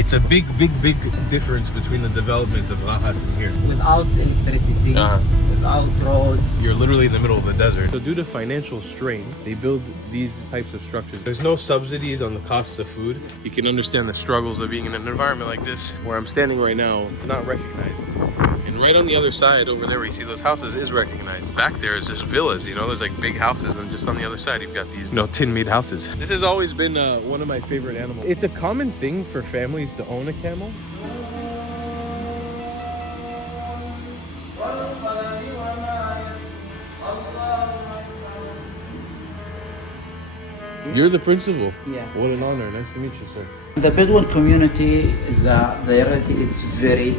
It's a big difference between the development of Rahat and here. Without electricity, without roads. You're literally in the middle of the desert. So due to financial strain, they build these types of structures. There's no subsidies on the costs of food. You can understand the struggles of being in an environment like this. Where I'm standing right now, it's not recognized. And right on the other side over there where you see those houses is recognized. Back there is just villas, you know, there's like big houses, and just on the other side you've got these, you know, tin-made houses. This has always been one of my favorite animals. It's a common thing for families to own a camel. You're the principal. Yeah. What an honor. Nice to meet you, sir. The Bedouin community, the reality is very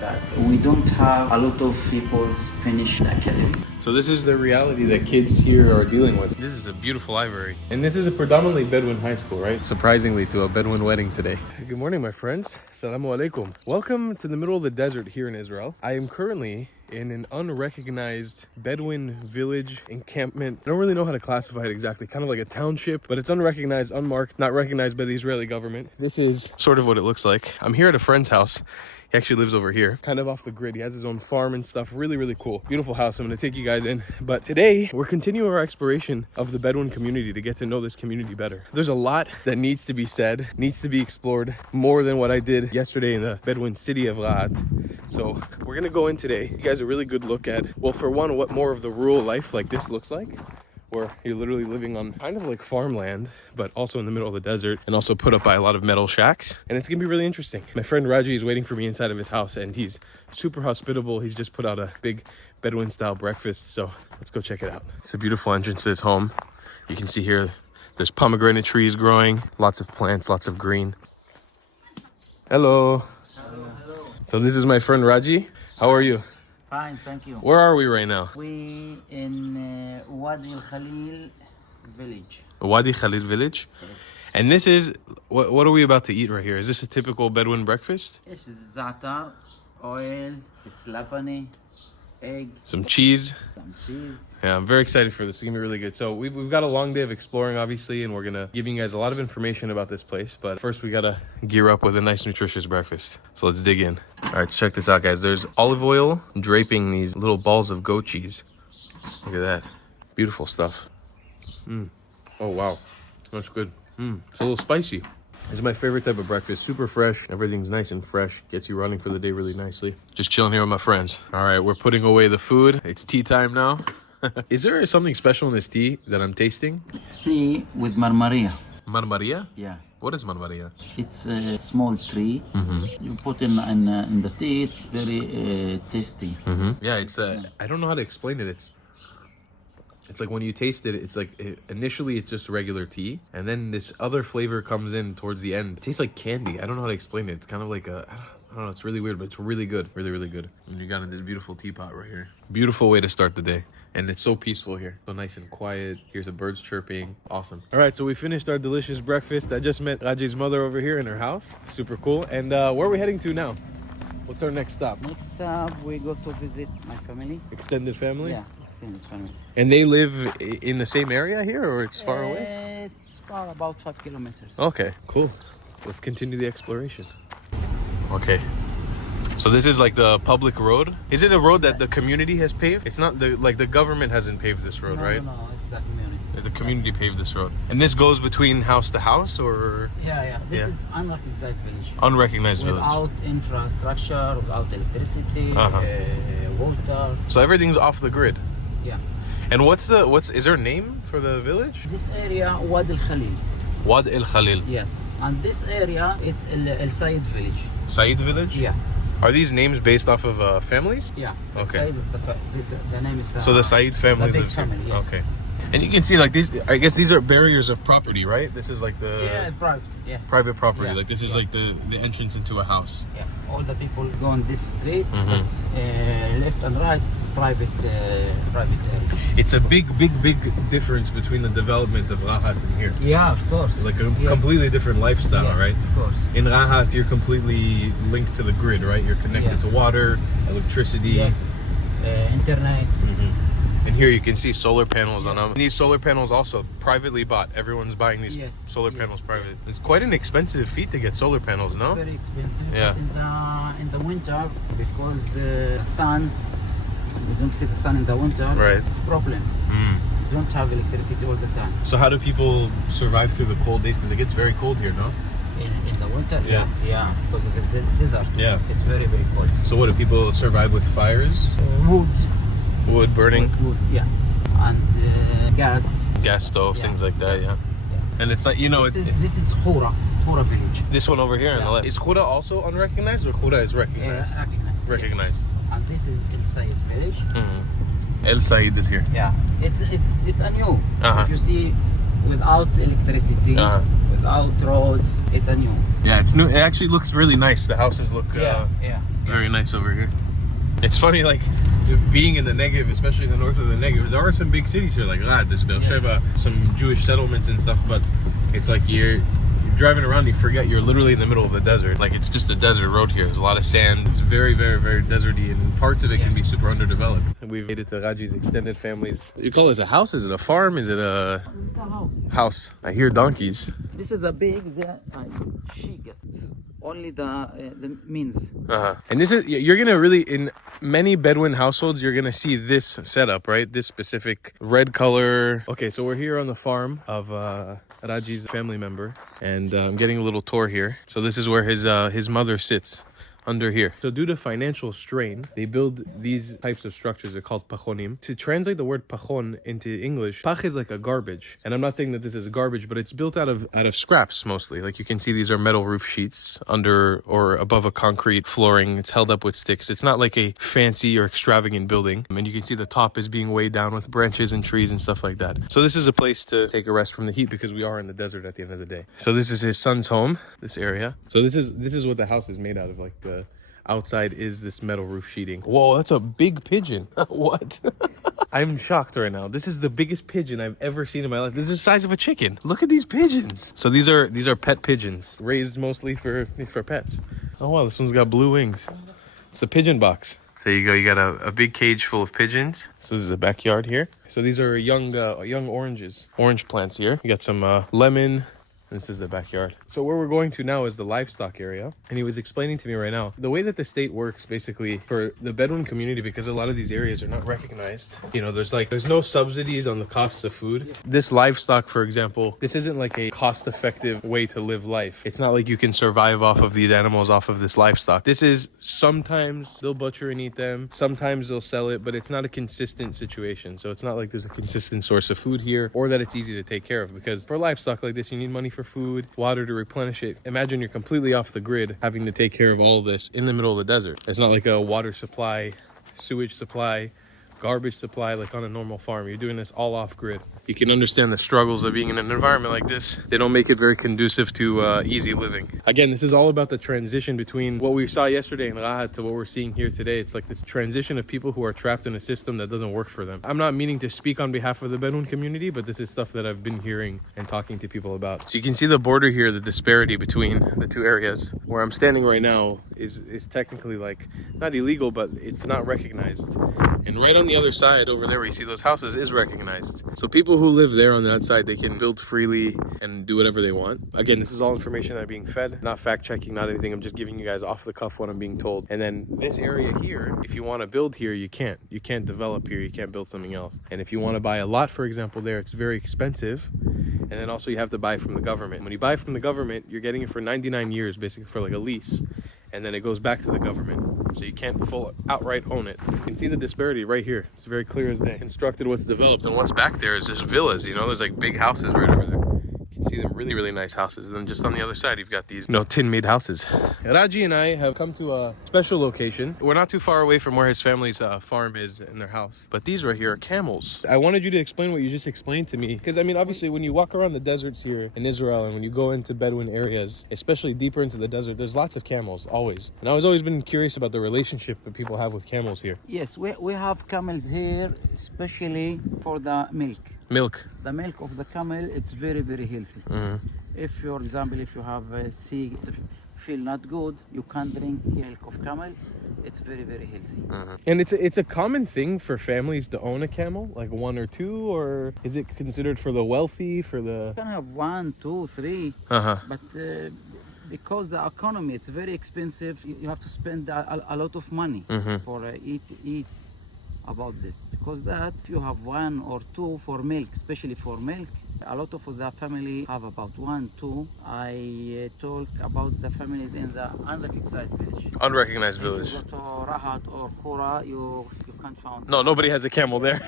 bad. We don't have a lot of people finish the academy. So this is the reality that kids here are dealing with. This is a beautiful library. And this is a predominantly Bedouin high school, right? Surprisingly, to a Bedouin wedding today. Good morning, my friends. Assalamu alaikum. Welcome to the middle of the desert here in Israel. I am currently in an unrecognized Bedouin village encampment. I don't really know how to classify it exactly, kind of like a township, but it's unrecognized, unmarked, not recognized by the Israeli government. This is sort of what it looks like. I'm here at a friend's house. He actually lives over here, kind of off the grid. He has his own farm and stuff. Really cool. Beautiful house. I'm gonna take you guys in. But today, we're continuing our exploration of the Bedouin community to get to know this community better. There's a lot that needs to be said, needs to be explored, more than what I did yesterday in the Bedouin city of Rahat. So we're gonna go in today. You guys a really good look at, well, for one, what more of the rural life like this looks like, where you're literally living on kind of like farmland, but also in the middle of the desert, and also put up by a lot of metal shacks. And it's gonna be really interesting. My friend Raji is waiting for me inside of his house, and he's super hospitable. He's just put out a big Bedouin style breakfast, so let's go check it out. It's a beautiful entrance to his home. You can see here, there's pomegranate trees growing, lots of plants, lots of green. Hello. Hello. So this is my friend Raji. How are you? Fine, thank you. Where are we right now? We in Wadi Al Khalil village. Wadi Khalil village? Yes. And this is, what are we about to eat right here? Is this a typical Bedouin breakfast? It's za'atar, oil, it's lapani, egg, Some cheese. some cheese. Yeah, I'm very excited for this. It's gonna be really good. So we've got a long day of exploring, obviously, and we're gonna give you guys a lot of information about this place. But first, we gotta gear up with a nice, nutritious breakfast. So let's dig in. All right, check this out, guys. There's olive oil draping these little balls of goat cheese. Look at that. Beautiful stuff. Oh, wow. That's good. It's a little spicy. This is my favorite type of breakfast. Super fresh. Everything's nice and fresh. Gets you running for the day really nicely. Just chilling here with my friends. All right, we're putting away the food. It's tea time now. Is there something special in this tea that I'm tasting? It's tea with marmaria. Marmaria? Yeah. What is marmaria? It's a small tree. You put in the tea. It's very tasty. Yeah, it's I don't know how to explain it. It's like when you taste it, it's like initially it's just regular tea, and then this other flavor comes in towards the end. It tastes like candy. I don't know how to explain it. It's kind of like I don't know, it's really weird, but it's really good. Really good. And you got in this beautiful teapot right here. Beautiful way to start the day. And it's so peaceful here. So nice and quiet. Here's the birds chirping. Awesome. All right, so we finished our delicious breakfast. I just met Raji's mother over here in her house. Super cool. And where are we heading to now? What's our next stop? Next stop, we go to visit my family. Extended family? Yeah, extended family. And they live in the same area here, or it's far away? It's far, about 5 kilometers. Okay, cool. Let's continue the exploration. Okay. So this is like the public road. Is it a road that the community has paved? It's not the government hasn't paved this road, right? No, it's the community. The community paved this road. And this goes between house to house, or? Yeah. This is unrecognized village. Unrecognized village. Without infrastructure, without electricity, water. So everything's off the grid. Yeah. And is there a name for the village? This area, Wadi Al Khalil. Wad El Khalil. Yes. And this area, it's El Said village. Said village? Yeah. Are these names based off of families? Yeah. Okay. Said is the name is. So the Said family the big lives here. family, yes. Okay. And you can see like these, I guess these are barriers of property, right? This is like the private. Yeah. private property. Yeah. Like this is like the entrance into a house. Yeah. All the people go on this street, but left and right, private area. It's a big difference between the development of Rahat and here. Yeah, of course. Like a completely different lifestyle, right? Of course. In Rahat, you're completely linked to the grid, right? You're connected to water, electricity. Yes. Internet. And here you can see solar panels on them. These solar panels also privately bought. Everyone's buying these solar panels private. It's quite an expensive feat to get solar panels, no? It's very expensive. Yeah. But in the winter, because the sun, we don't see the sun in the winter. Right. It's a problem. You don't have electricity all the time. So how do people survive through the cold days? Because it gets very cold here, no? In the winter, Yeah. yeah, because of the desert. Yeah. It's very, very cold. So what, do people survive with fires? Wood burning? Wood, yeah. And gas. Gas stove, things like that, yeah. And it's like, you know... This is Hura village. This one over here on the left. Is Hura also unrecognized or Hura is recognized? Recognized. Recognized. Yes. And this is El Sayed village. El Said is here. Yeah. It's a new. Uh-huh. If you see, without electricity, without roads, it's a new. Yeah, it's new. It actually looks really nice. The houses look very nice over here. It's funny, like, being in the Negev, especially in the north of the Negev, there are some big cities here, like Rad, this Beersheba, some Jewish settlements and stuff, but it's like you're driving around, you forget you're literally in the middle of the desert. Like, it's just a desert road here. There's a lot of sand. It's very, very, very deserty, and parts of it can be super underdeveloped. We've made it to Raji's extended families. You call this a house? Is it a farm? Is it a... It's a house. House. I hear donkeys. This is the big she gets only the means. And this is, you're gonna really, in many Bedouin households, you're gonna see this setup, right? This specific red color. Okay, so we're here on the farm of Raji's family member, and I'm getting a little tour here. So this is where his mother sits. Under here. So due to financial strain, they build these types of structures. They're called pachonim. To translate the word pachon into English, pach is like a garbage. And I'm not saying that this is garbage, but it's built out of scraps mostly. Like you can see, these are metal roof sheets under or above a concrete flooring. It's held up with sticks. It's not like a fancy or extravagant building. And you can see the top is being weighed down with branches and trees and stuff like that. So this is a place to take a rest from the heat, because we are in the desert at the end of the day. So this is his son's home, this area. So this is what the house is made out of. Like the outside is this metal roof sheeting. Whoa, that's a big pigeon. What? I'm shocked right now. This is the biggest pigeon I've ever seen in my life. This is the size of a chicken. Look at these pigeons. So these are pet pigeons, raised mostly for pets. Oh wow, this one's got blue wings. It's a pigeon box. So you go, you got a big cage full of pigeons. So this is a backyard here. So these are young orange plants here. You got some lemon. This is the backyard. So where we're going to now is the livestock area. And he was explaining to me right now, the way that the state works basically for the Bedouin community, because a lot of these areas are not recognized. You know, there's no subsidies on the costs of food. This livestock, for example, this isn't like a cost-effective way to live life. It's not like you can survive off of these animals, off of this livestock. This is, sometimes they'll butcher and eat them. Sometimes they'll sell it, but it's not a consistent situation. So it's not like there's a consistent source of food here, or that it's easy to take care of, because for livestock like this, you need money for food, water to replenish it. Imagine you're completely off the grid, having to take care of all of this in the middle of the desert. It's not like a water supply, sewage supply, garbage supply like on a normal farm. You're doing this all off grid. You can understand the struggles of being in an environment like this. They don't make it very conducive to easy living. Again, this is all about the transition between what we saw yesterday in Rahat to what we're seeing here today. It's like this transition of people who are trapped in a system that doesn't work for them. I'm not meaning to speak on behalf of the Bedouin community, but this is stuff that I've been hearing and talking to people about. So you can see the border here, the disparity between the two areas. Where I'm standing right now is technically like not illegal, but it's not recognized. And right on the other side over there where you see those houses is recognized. So people who live there on that side, they can build freely and do whatever they want. Again, this is all information that I'm being fed, not fact checking, not anything. I'm just giving you guys off the cuff what I'm being told. And then this area here, if you want to build here, you can't. You can't develop here. You can't build something else. And if you want to buy a lot, for example, there, it's very expensive. And then also you have to buy from the government. When you buy from the government, you're getting it for 99 years, basically for like a lease. And then it goes back to the government. So you can't full outright own it. You can see the disparity right here. It's very clear as day. Constructed what's developed, and what's back there is just villas, you know, there's like big houses right over there. You can see them really, really nice houses. And then just on the other side, you've got these, you know, tin-made houses. Raji and I have come to a special location. We're not too far away from where his family's farm is in their house. But these right here are camels. I wanted you to explain what you just explained to me. Because, I mean, obviously, when you walk around the deserts here in Israel, and when you go into Bedouin areas, especially deeper into the desert, there's lots of camels, always. And I was always been curious about the relationship that people have with camels here. Yes, we have camels here, especially for the milk. Milk. The milk of the camel, it's very, very healthy. Mm-hmm. If, for example, if you have feel not good, you can drink milk of camel. It's very, very healthy. And it's a common thing for families to own a camel, like one or two, or is it considered for the wealthy, for the... You can have 1, 2, 3, Uh-huh. but because the economy, it's very expensive, you have to spend a lot of money for eat about this. Because that, if you have 1 or 2 for milk, especially for milk, a lot of the family have about 1, 2. I talk about the families in the unrecognized village. Unrecognized village. If you go to Rahat or Khura, you can't find. No, nobody has a camel there.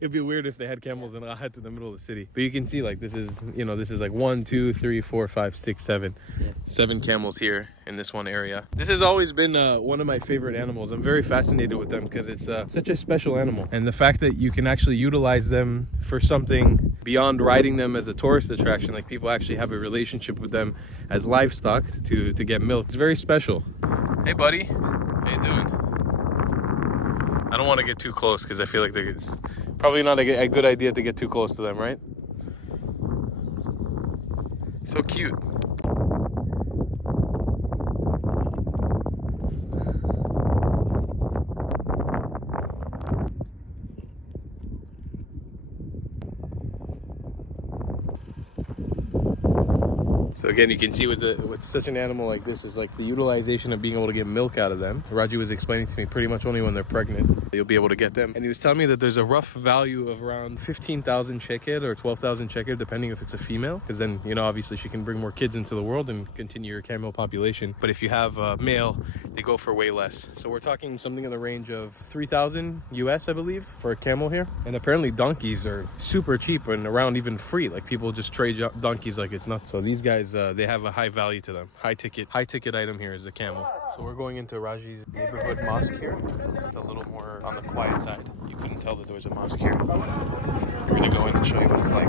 It'd be weird if they had camels in Rahat in the middle of the city. But you can see, like, this is like 1, 2, 3, 4, 5, 6, 7. Yes. 7 camels here in this one area. This has always been one of my favorite animals. I'm very fascinated with them because it's such a special animal. And the fact that you can actually utilize them for something beyond riding them as a tourist attraction, like people actually have a relationship with them as livestock to get milk. It's very special. Hey buddy, how you doing? I don't want to get too close because I feel like it's probably not a good idea to get too close to them, right? So cute. So again, you can see with such an animal like this is like the utilization of being able to get milk out of them. Raji was explaining to me pretty much only when they're pregnant you'll be able to get them. And he was telling me that there's a rough value of around 15,000 shekel or 12,000 shekel, depending if it's a female. Because then, obviously she can bring more kids into the world and continue your camel population. But if you have a male, they go for way less. So we're talking something in the range of 3,000 US, I believe, for a camel here. And apparently donkeys are super cheap and around even free. Like people just trade donkeys like it's nothing. So these guys, they have a high value to them. High ticket item here is the camel. So we're going into Raji's neighborhood mosque here. It's a little more on the quiet side. You couldn't tell that there was a mosque here. We're gonna go in and show you what it's like.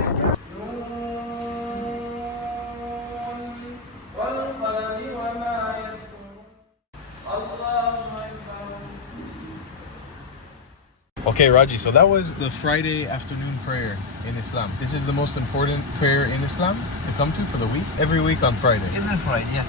Okay, Raji, so that was the Friday afternoon prayer in Islam. This is the most important prayer in Islam to come to for the week. Every week on Friday. Every Friday, yeah.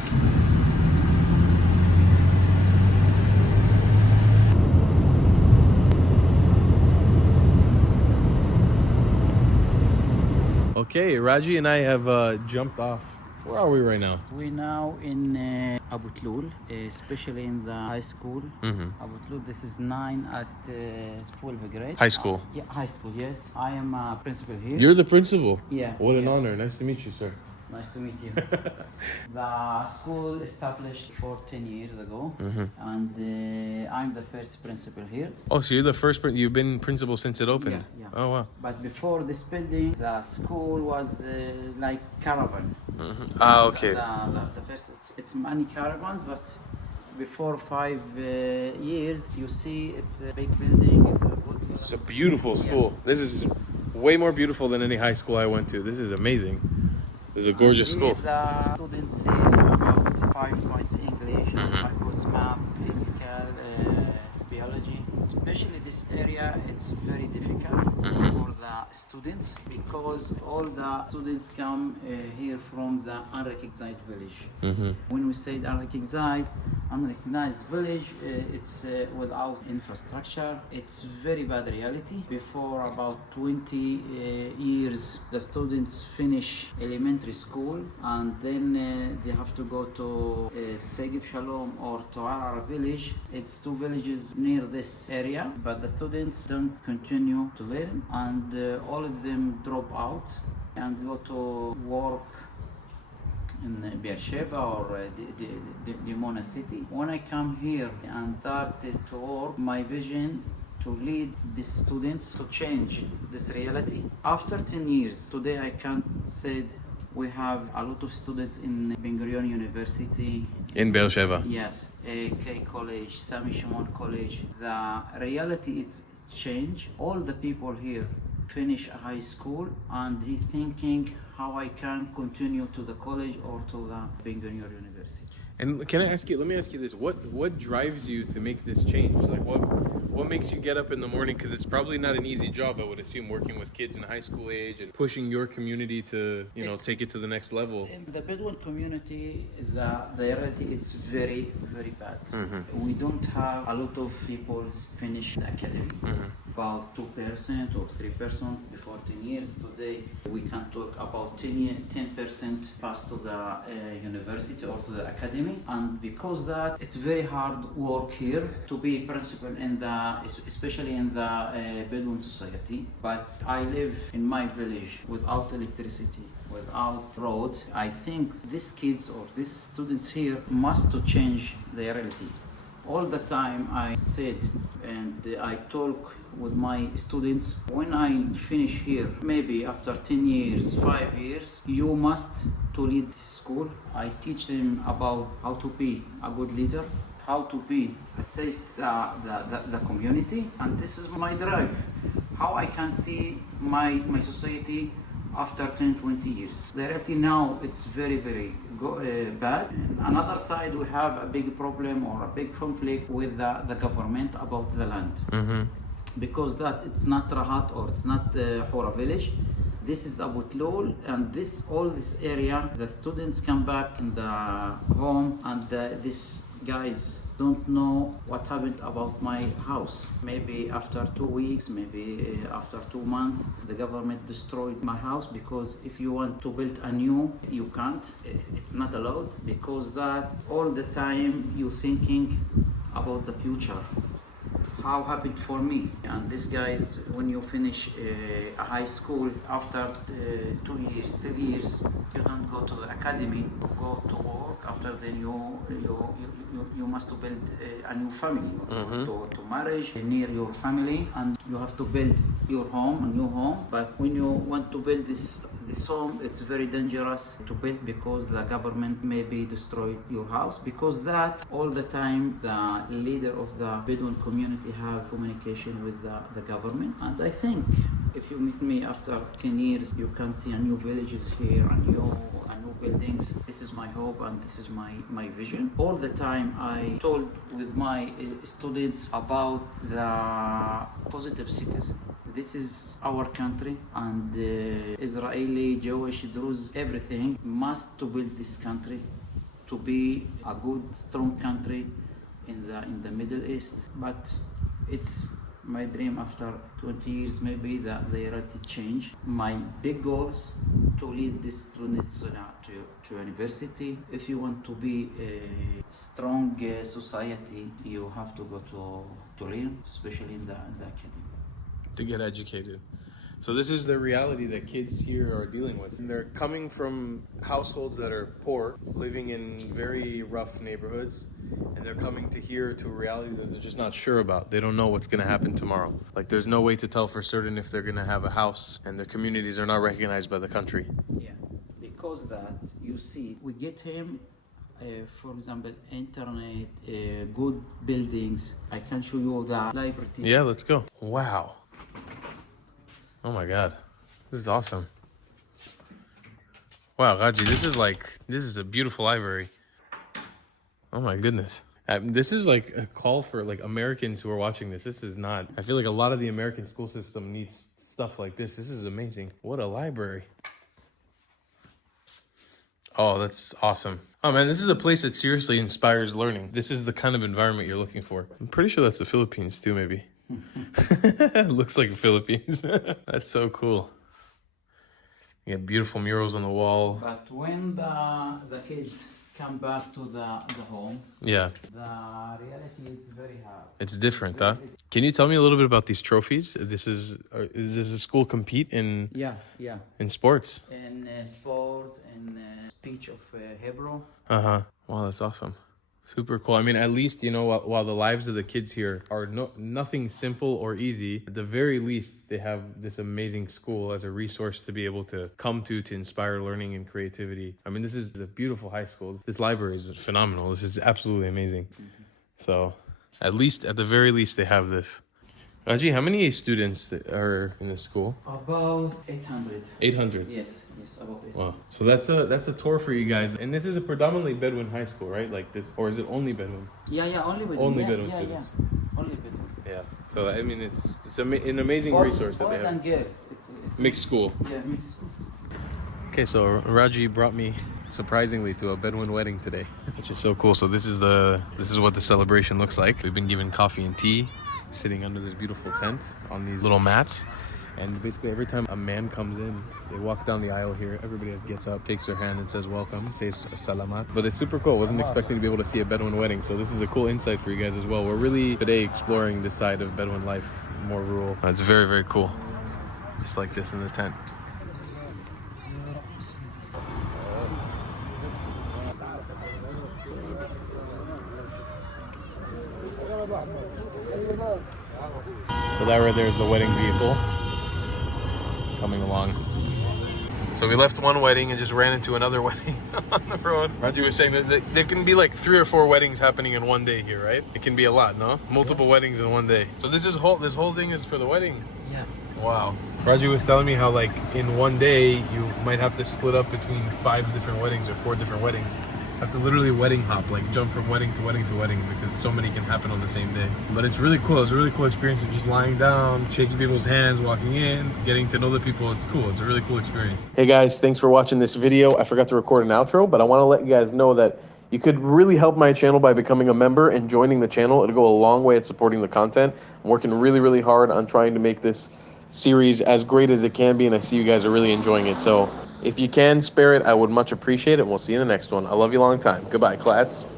Okay, Raji and I have jumped off. Where are we right now? We're now in Abu Tlul, especially in the high school. Abu Tlul, this is 9 at 12th grade. High school. Yeah, high school, yes. I am a principal here. You're the principal? Yeah. What an honor. Nice to meet you, sir. Nice to meet you. The school established 14 years ago, and I'm the first principal here. Oh, so you're the first, you've been principal since it opened? Yeah. Oh, wow. But before this building, the school was like caravan. Ah, okay. The first, it's many caravans, but before 5 years, you see it's a big building. It's a beautiful school. Yeah. This is way more beautiful than any high school I went to. This is amazing. This is a gorgeous school. The students say about 5 points English, 5 points math, physical, biology. Especially this area, it's very difficult for the students because all the students come here from the unrecognized village. When we say the unrecognized village, it's without infrastructure. It's very bad reality. Before about 20 years, the students finish elementary school and then they have to go to Segif Shalom or to Arara village. It's 2 villages near this area, but the students don't continue to learn and all of them drop out and go to work in Beersheba or Dimona city. When I come here and started to work, my vision to lead the students to change this reality. After 10 years, today I can say we have a lot of students in Ben Gurion University. In Beersheba? Yes, AK College, Sami Shimon College. The reality is change. All the people here finish a high school and he thinking how I can continue to the college or to the Ben Gurion University. And can I ask you? Let me ask you this: what drives you to make this change? Like, what makes you get up in the morning? Because it's probably not an easy job, I would assume, working with kids in high school age and pushing your community to, take it to the next level. In the Bedouin community, the reality is very, very bad. We don't have a lot of people finish the academy. About 2% or 3% before 10 years. Today, we can talk about 10% pass to the university or to the academy. And because that, it's very hard work here to be principal especially in the Bedouin society. But I live in my village without electricity, without road. I think these kids or these students here must to change their reality. All the time I said and I talk with my students, when I finish here, maybe after 10 years, 5 years, you must to lead this school. I teach them about how to be a good leader, how to be assist the community, and this is my drive. How I can see my society after 10-20 years. The reality now it's very, very bad. Another side, we have a big problem or a big conflict with the government about the land. Because that it's not Rahat or it's not Hora village. This is Abu Tlul, and all this area, the students come back in the home, and these guys don't know what happened about my house. Maybe after 2 weeks, maybe after 2 months, the government destroyed my house, because if you want to build a new, you can't. It's not allowed, because that all the time you thinking about the future. How happened for me? And these guys, when you finish a high school, after 2 years, 3 years, you don't go to the academy, you go to work. After then you must build a new family, to marriage near your family, and you have to build your home, a new home. But when you want to build this home, it's very dangerous to build, because the government maybe destroy your house. Because that all the time the leader of the Bedouin community have communication with the government. And I think if you meet me after 10 years, you can see a new villages here, a new buildings. This is my hope and this is my vision. All the time I told with my students about the positive citizen. This is our country, and Israeli, Jewish, Druze, everything must to build this country to be a good, strong country in the Middle East. But it's my dream after 20 years, maybe the reality change. My big goals to lead these students to university. If you want to be a strong society, you have to go to learn, especially in the academy. To get educated. So this is the reality that kids here are dealing with. And they're coming from households that are poor, living in very rough neighborhoods, and they're coming to here to a reality that they're just not sure about. They don't know what's going to happen tomorrow. Like, there's no way to tell for certain if they're going to have a house, and their communities are not recognized by the country. Yeah, because that, you see, we get him, for example, internet, good buildings. I can show you the library. Yeah, let's go. Wow. Oh my God, this is awesome. Wow, Raji, this is a beautiful library. Oh my goodness. This is like a call for like Americans who are watching this. This is not, I feel like a lot of the American school system needs stuff like this. This is amazing. What a library. Oh, that's awesome. Oh man, this is a place that seriously inspires learning. This is the kind of environment you're looking for. I'm pretty sure that's the Philippines too, maybe. Looks like the Philippines. That's so cool. You got beautiful murals on the wall. But when the kids come back to the home, yeah, the reality is very hard. It's different, huh? Can you tell me a little bit about these trophies? Is this a school compete in? Yeah. In sports. In sports and speech of Hebrew. Wow, that's awesome. Super cool. I mean, at least, while the lives of the kids here are nothing simple or easy, at the very least, they have this amazing school as a resource to be able to come to inspire learning and creativity. I mean, this is a beautiful high school. This library is phenomenal. This is absolutely amazing. So, at the very least, they have this. Raji, how many students are in this school? About 800. 800. Yes, about 800. Wow. So that's a tour for you guys. And this is a predominantly Bedouin high school, right? Like this, or is it only Bedouin? Yeah, only Bedouin. Only yeah, Bedouin yeah, students. Yeah. Only Bedouin. Yeah. So I mean, it's an amazing Boys- resource that they boys have. and girls. It's Mixed school. Yeah, mixed school. Okay, so Raji brought me surprisingly to a Bedouin wedding today, which is so cool. So this is what the celebration looks like. We've been given coffee and tea, sitting under this beautiful tent on these little mats. And basically every time a man comes in, they walk down the aisle here, everybody else gets up, takes their hand and says welcome, says salamat. But it's super cool. Wasn't expecting to be able to see a Bedouin wedding. So this is a cool insight for you guys as well. We're really today exploring this side of Bedouin life, more rural. It's very, very cool. Just like this in the tent. So that right there is the wedding vehicle coming along. So we left one wedding and just ran into another wedding on the road. Raji was saying that there can be like 3 or 4 weddings happening in one day here, right? It can be a lot, no? Multiple weddings in one day. So this whole thing is for the wedding? Yeah. Wow. Raji was telling me how like in one day you might have to split up between 5 different weddings or 4 different weddings. Have to literally wedding hop, like jump from wedding to wedding to wedding because so many can happen on the same day. But it's really cool. It's a really cool experience of just lying down, shaking people's hands, walking in, getting to know the people. It's cool. It's a really cool experience. Hey guys, thanks for watching this video. I forgot to record an outro, but I want to let you guys know that you could really help my channel by becoming a member and joining the channel. It'll go a long way at supporting the content. I'm working really, really hard on trying to make this series as great as it can be, and I see you guys are really enjoying it. So if you can spare it, I would much appreciate it, and we'll see you in the next one. I love you long time. Goodbye, Clats.